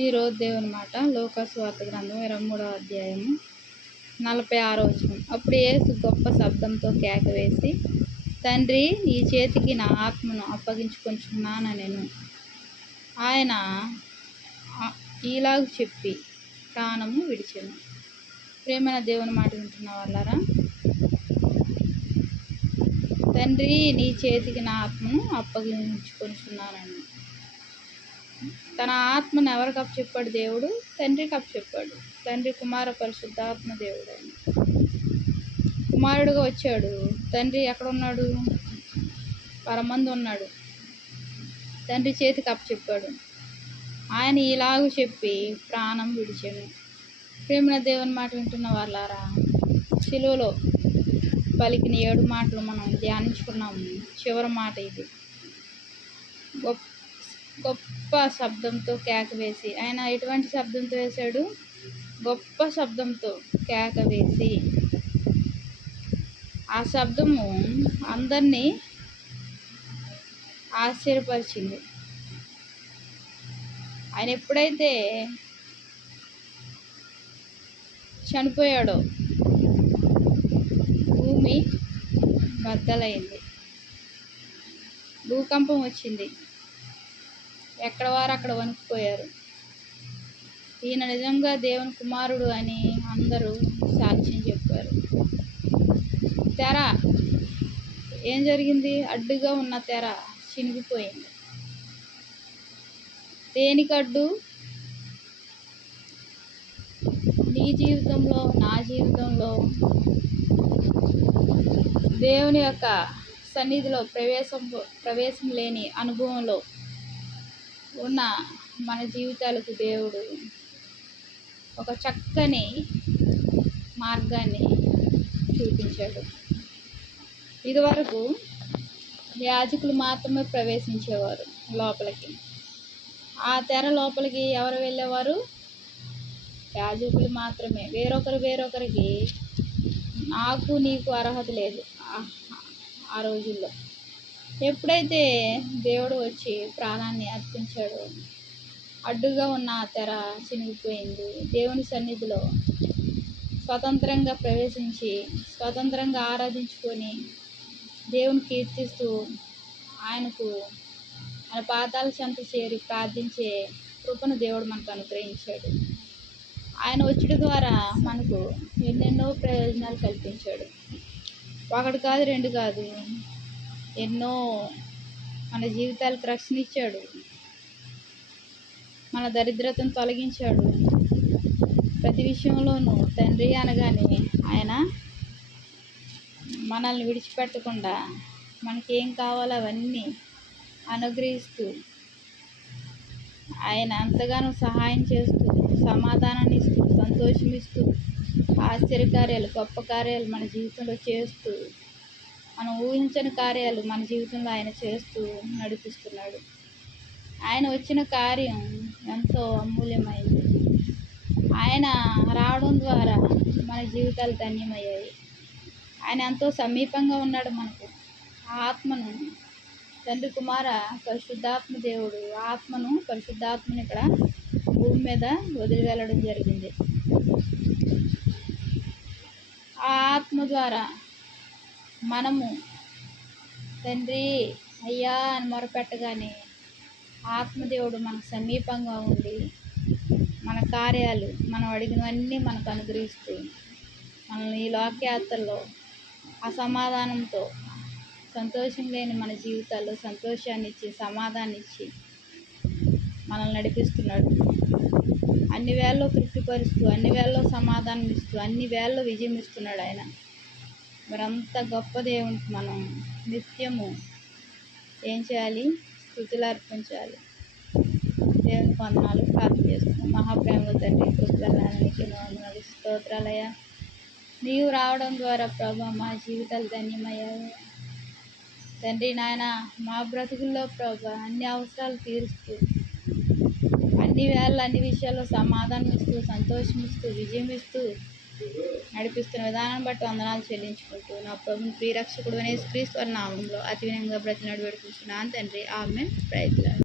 ఈరోజు దేవుని మాట లూకాసు వార్త గ్రంథం 23వ అధ్యాయము 46వ వచనం. అప్పుడు యేసు గొప్ప శబ్దంతో కేక వేసి, తండ్రి, నీ చేతికి నా ఆత్మను అప్పగించుకొనుచున్నానెను. ఆయన ఈలాగు చెప్పి ప్రాణము విడిచెను. ప్రేమైన దేవుని మాట వింటున్న వాళ్ళారా, తండ్రి, నీ చేతికి నా ఆత్మను అప్పగించుకొనుచున్నానని తన ఆత్మను ఎవరికి అప్పచెప్పాడు? దేవుడు తండ్రికి అప్పచెప్పాడు. తండ్రి, కుమార, పరిశుద్ధాత్మ దేవుడు ఆయన కుమారుడుగా వచ్చాడు. తండ్రి ఎక్కడున్నాడు? పరమందు ఉన్నాడు. తండ్రి చేతికి అప్పచెప్పాడు. ఆయన ఇలాగూ చెప్పి ప్రాణం విడిచెను. ప్రేమ దేవుని మాట వింటున్న వాళ్ళారా, శిలువలో పలికిన 7 మాటలు మనం ధ్యానించుకున్నాము. చివరి మాట ఇది. గొప్ప శబ్దంతో కేక వేసి, ఆయన ఎటువంటి శబ్దంతో వేశాడు? గొప్ప శబ్దంతో కేక వేసి. ఆ శబ్దము అందరినీ ఆశ్చర్యపరిచింది. ఆయన ఎప్పుడైతే చనిపోయాడో భూమి బద్దలైంది, భూకంపం వచ్చింది. ఎక్కడ వారు అక్కడ వణికిపోయారు. ఈయన నిజంగా దేవుని కుమారుడు అని అందరూ సాక్ష్యం చెప్పారు. తెర ఏం జరిగింది? అడ్డుగా ఉన్న తెర చినిగిపోయింది. దేనికి అడ్డు? నీ జీవితంలో, నా జీవితంలో దేవుని యొక్క సన్నిధిలో ప్రవేశం లేని అనుభవంలో ఉన్న మన జీవితాలకు దేవుడు ఒక చక్కని మార్గాన్ని చూపించాడు. ఇదివరకు యాజకులు మాత్రమే ప్రవేశించేవారు లోపలికి. ఆ తెర లోపలికి ఎవరు వెళ్ళేవారు? యాజకులు మాత్రమే. వేరొకరికి నాకు నీకు అర్హత లేదు ఆ రోజుల్లో. ఎప్పుడైతే దేవుడు వచ్చి ప్రాణాన్ని అర్పించాడో అడ్డుగా ఉన్న ఆ తెర చినిగిపోయింది. దేవుని సన్నిధిలో స్వతంత్రంగా ప్రవేశించి స్వతంత్రంగా ఆరాధించుకొని దేవుని కీర్తిస్తూ ఆయన పాదాల చెంత చేరి ప్రార్థించే కృపను దేవుడు మనకు అనుగ్రహించాడు. ఆయన వచ్చుట ద్వారా మనకు ఎన్నెన్నో ప్రయోజనాలు కల్పించాడు. 1 కాదు, 2 కాదు, ఎన్నో. మన జీవితాలకు రక్షణ ఇచ్చాడు. మన దరిద్రతను తొలగించాడు. ప్రతి విషయంలోనూ తండ్రి అనగానే ఆయన మనల్ని విడిచిపెట్టకుండా మనకేం కావాలో అవన్నీ అనుగ్రహిస్తూ, ఆయన ఎంతగానో సహాయం చేస్తూ, సమాధానాన్ని ఇస్తూ, సంతోషమిస్తూ, ఆశ్చర్యకార్యాలు, గొప్ప కార్యాలు మన జీవితంలో చేస్తూ, మనం ఊహించని కార్యాలు మన జీవితంలో ఆయన చేస్తూ నడిపిస్తున్నాడు. ఆయన వచ్చిన కార్యం ఎంతో అమూల్యమైంది. ఆయన రావడం ద్వారా మన జీవితాలు ధన్యమయ్యాయి. ఆయన ఎంతో సమీపంగా ఉన్నాడు మనకు. ఆత్మను తండ్రి, కుమార, పరిశుద్ధాత్మ దేవుడు పరిశుద్ధాత్మని ఇక్కడ భూమి మీద వదిలి వెళ్ళడం జరిగింది. ఆ ఆత్మ ద్వారా మనము తండ్రి, అయ్యా అని మొరపెట్టగానే ఆత్మదేవుడు మనకు సమీపంగా ఉండి మన కార్యాలు, మనం అడిగినవన్నీ మనకు అనుగ్రహిస్తూ మనల్ని ఈ లోకయాత్రలో అసమాధానంతో, సంతోషం లేని మన జీవితాల్లో సంతోషాన్ని ఇచ్చి, సమాధానం ఇచ్చి మనల్ని నడిపిస్తున్నాడు. అన్ని వేళల్లో తృప్తిపరుస్తూ, అన్ని వేళల్లో సమాధానం ఇస్తూ, అన్ని వేళల్లో విజయం ఇస్తున్నాడు ఆయన. మరి అంత గొప్ప దేవునికి మనం నిత్యము ఏం చేయాలి? స్తుతులు అర్పించాలి. దేవునికి వందనాలు. ప్రార్థన చేస్తున్నాం. మహాప్రేమల తండ్రి, కృపగలానికి వందనాలు, స్తోత్రాలయ్యా. నీవు రావడం ద్వారా ప్రభా మా జీవితాలు ధన్యమయ్యాయి తండ్రి. నాయన, మా బ్రతుకుల్లో ప్రభా అన్ని అవసరాలు తీరుస్తూ, అన్ని వేళ అన్ని విషయాల్లో సమాధానం ఇస్తూ, సంతోషం ఇస్తూ, విజయం ఇస్తూ నడిపిస్తున్న విధానం బట్టి వందనాలు చెల్లించుకుంటూ నా ప్రభుని ప్రియరక్షకుడు యేసుక్రీస్తు వారి నామంలో అతి వినయంగా బ్రతిమలాడి వేడుకుంటున్నాను తండ్రి. ఆమేన్. Praise lord.